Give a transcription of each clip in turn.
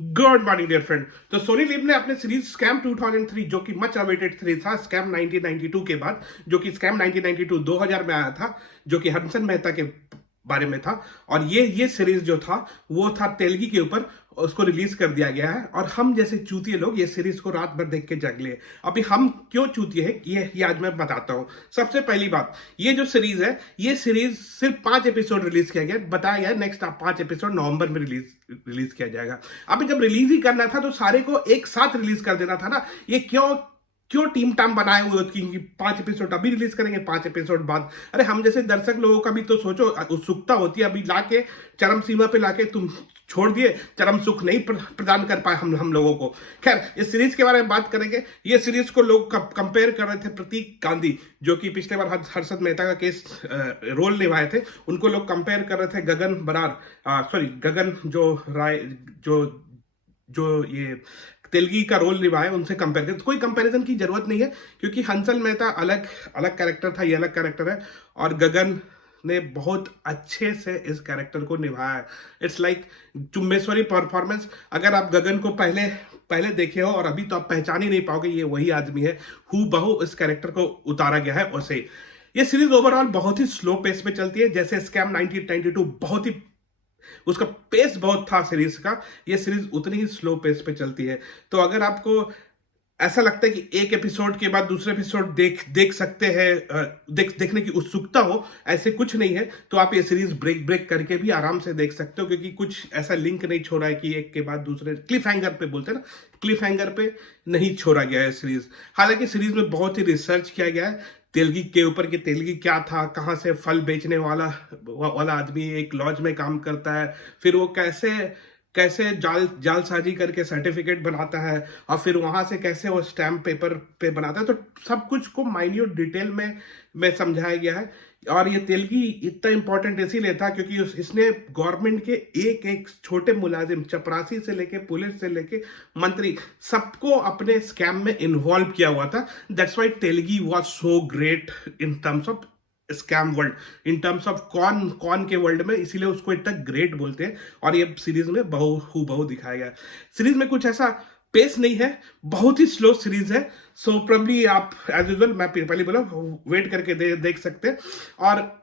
Good morning dear friend. तो Soni live ने अपने सीरीज स्कैम 2003 जो कि मच अवेटेड सीरीज था स्कैम 1992 के बाद, जो कि स्कैम 1992 2000 में आया था, जो कि हंसन मेहता के बारे में था। और ये सीरीज जो था वो था तेलगी के ऊपर, उसको रिलीज कर दिया गया है। और हम जैसे चूतिए लोग ये सीरीज को रात भर देख के जग लिए। अभी हम क्यों चूतिए हैं ये आज मैं बताता हूँ। सबसे पहली बात, ये जो सीरीज है, ये सीरीज सिर्फ 5 एपिसोड रिलीज किया गया, बताया गया नेक्स्ट 5 एपिसोड नवंबर में रिलीज किया जाएगा। अभी जब रिलीज ही करना था तो सारे को एक साथ रिलीज कर देना था ना। ये क्यों क्यों टीम टाम बनाए हुए कि 5 एपिसोड अभी रिलीज करेंगे, 5 एपिसोड बाद। अरे हम जैसे दर्शक लोगों का भी तो सोचो, उत्सुकता होती है। अभी लाके चरम सीमा पे लाके तुम छोड़ दिए, चरम सुख नहीं प्रदान कर पाए हम लोगों को। खैर, इस सीरीज के बारे में बात करेंगे। ये सीरीज को लोग कंपेयर कर रहे थे प्रतीक गांधी, जो कि पिछले बार हर्षद मेहता का केस रोल निभाए थे, उनको लोग कंपेयर कर रहे थे गगन बरार, सॉरी गगन जो राय, जो जो ये तेलगी का रोल निभाया, उनसे कंपेयर कर। तो कोई कंपैरिजन की जरूरत नहीं है, क्योंकि हंसल मेहता अलग अलग कैरेक्टर था, ये अलग कैरेक्टर है। और गगन ने बहुत अच्छे से इस कैरेक्टर को निभाया है। इट्स लाइक चुम्बेश्वरी परफॉर्मेंस। अगर आप गगन को पहले पहले देखे हो और अभी, तो आप पहचान ही नहीं पाओगे ये वही आदमी है। हु बहू इस कैरेक्टर को उतारा गया है उसे। ये सीरीज ओवरऑल बहुत ही स्लो पेस पे चलती है। जैसे स्कैम 1992 बहुत ही, उसका पेस बहुत था सीरीज का, ये सीरीज उतनी ही स्लो पेस पे चलती है। तो अगर आपको ऐसा लगता है कि एक एपिसोड के बाद दूसरे एपिसोड देख सकते हैं, देखने की उत्सुकता हो, ऐसे कुछ नहीं है। तो आप ये सीरीज ब्रेक करके भी आराम से देख सकते हो, क्योंकि कुछ ऐसा लिंक नहीं छोड़ा है कि एक के बाद दूसरे क्लिफ हैंगर पे बोलते हैं ना, क्लिफ हैंगर पे नहीं छोड़ा गया है सीरीज। हालांकि सीरीज में बहुत ही रिसर्च किया गया है तेलगी के ऊपर कि तेलगी क्या था, कहाँ से फल बेचने वाला आदमी एक लॉज में काम करता है, फिर वो कैसे कैसे जालसाजी करके सर्टिफिकेट बनाता है, और फिर वहां से कैसे वो स्टैम्प पेपर पे बनाता है। तो सब कुछ को माइन्यूट डिटेल में समझाया गया है। और ये तेलगी इतना इंपॉर्टेंट इसीलिए था क्योंकि इसने गवर्नमेंट के एक एक छोटे मुलाजिम, चपरासी से लेके पुलिस से लेके मंत्री, सबको अपने स्कैम में इन्वॉल्व किया हुआ था। That's why Telgi was so great in terms of scam world, in terms of con के वर्ल्ड में, इसीलिए उसको इतना ग्रेट बोलते हैं। और ये सीरीज में बहु दिखाया गया है। सीरीज में कुछ ऐसा पेस नहीं है, बहुत ही स्लो सीरीज है। सो प्रॉब्ली आप एज यूजुअल, मैं पहले बोला, वेट करके देख सकते हैं। और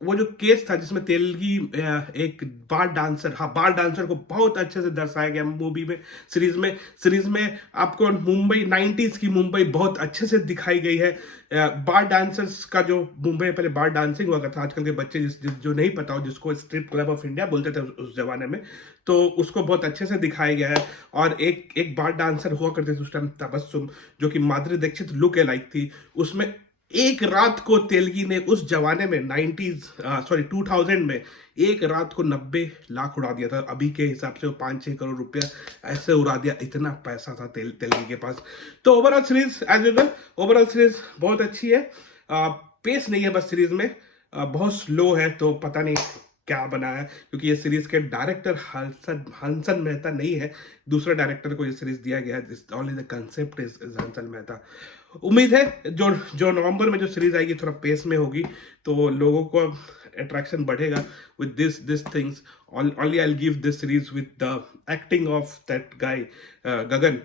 वो जो केस था जिसमें तेलगी एक बार डांसर, हाँ बार डांसर को बहुत अच्छे से दर्शाया गया मूवी में, सीरीज में आपको मुंबई 90s की मुंबई बहुत अच्छे से दिखाई गई है। बार डांसर्स का जो मुंबई में पहले बार डांसिंग हुआ था, आजकल के बच्चे जो नहीं पता हो, जिसको स्ट्रिप क्लब ऑफ इंडिया बोलते थे उस जमाने में, तो उसको बहुत अच्छे से दिखाया गया है। और एक बार डांसर हुआ करते थे उस टाइम, तबस्सुम, जो कि माधुरी दीक्षित लुक लाइक थी उसमें। एक रात को तेलगी ने उस जमाने में 2000 में एक रात को 90 लाख उड़ा दिया था। अभी के हिसाब से वो 5-6 करोड़ रुपया ऐसे उड़ा दिया, इतना पैसा था तेलगी के पास। तो overall series as usual, overall series बहुत अच्छी है। पेस नहीं है बस सीरीज में, बहुत स्लो है। तो पता नहीं क्या बना है, क्योंकि ये सीरीज के डायरेक्टर हंसन मेहता नहीं है, दूसरे डायरेक्टर को ये सीरीज दिया गया है। Only the concept is Hansal Mehta. उम्मीद है जो नवंबर में जो सीरीज आएगी थोड़ा पेस में होगी, तो लोगों को अट्रैक्शन बढ़ेगा with this things. Only I will give this series with the acting of that guy Gagan,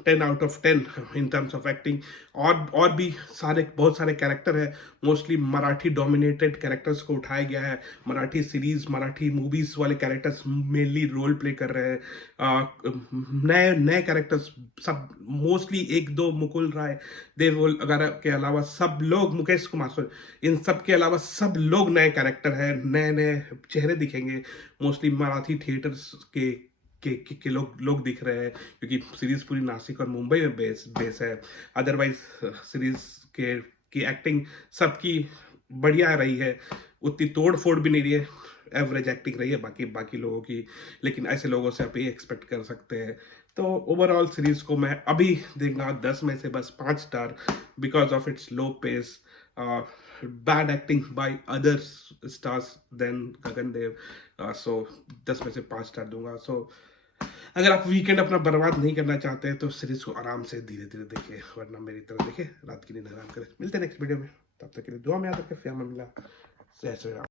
10 out of 10 in terms of acting. और भी बहुत सारे कैरेक्टर है, मोस्टली मराठी डोमिनेटेड कैरेक्टर्स को उठाया गया है। मराठी सीरीज, मराठी मूवीज वाले कैरेक्टर्स मेनली रोल प्ले कर रहे हैं। नए कैरेक्टर्स सब, मोस्टली 1-2 मुकुल राय, देवोल वगैरह के अलावा सब लोग, मुकेश कुमार, सॉरी, इन सब के अलावा सब लोग नए कैरेक्टर है, नए नए चेहरे दिखेंगे। मोस्टली मराठी थिएटर्स के लोग दिख रहे हैं, क्योंकि सीरीज पूरी नासिक और मुंबई में बेस है। अदरवाइज सीरीज की एक्टिंग सबकी बढ़िया रही है, उतनी तोड़ फोड़ भी नहीं रही है, एवरेज एक्टिंग रही है बाकी लोगों की। लेकिन ऐसे लोगों से आप ये एक्सपेक्ट कर सकते हैं। तो ओवरऑल सीरीज को मैं अभी देखना 10 में से बस 5 star, because of its low pace, bad acting by other stars than Gagan Dev. So 10 में से 5 स्टार दूंगा। सो अगर आप वीकेंड अपना बर्बाद नहीं करना चाहते हैं तो सीरीज को आराम से धीरे धीरे देखिए, वरना मेरी तरह देखिए, रात की नींद आराम करें। मिलते हैं नेक्स्ट वीडियो में, तब तक के लिए दुआ में याद रखें। फिर मिला, जय श्री राम।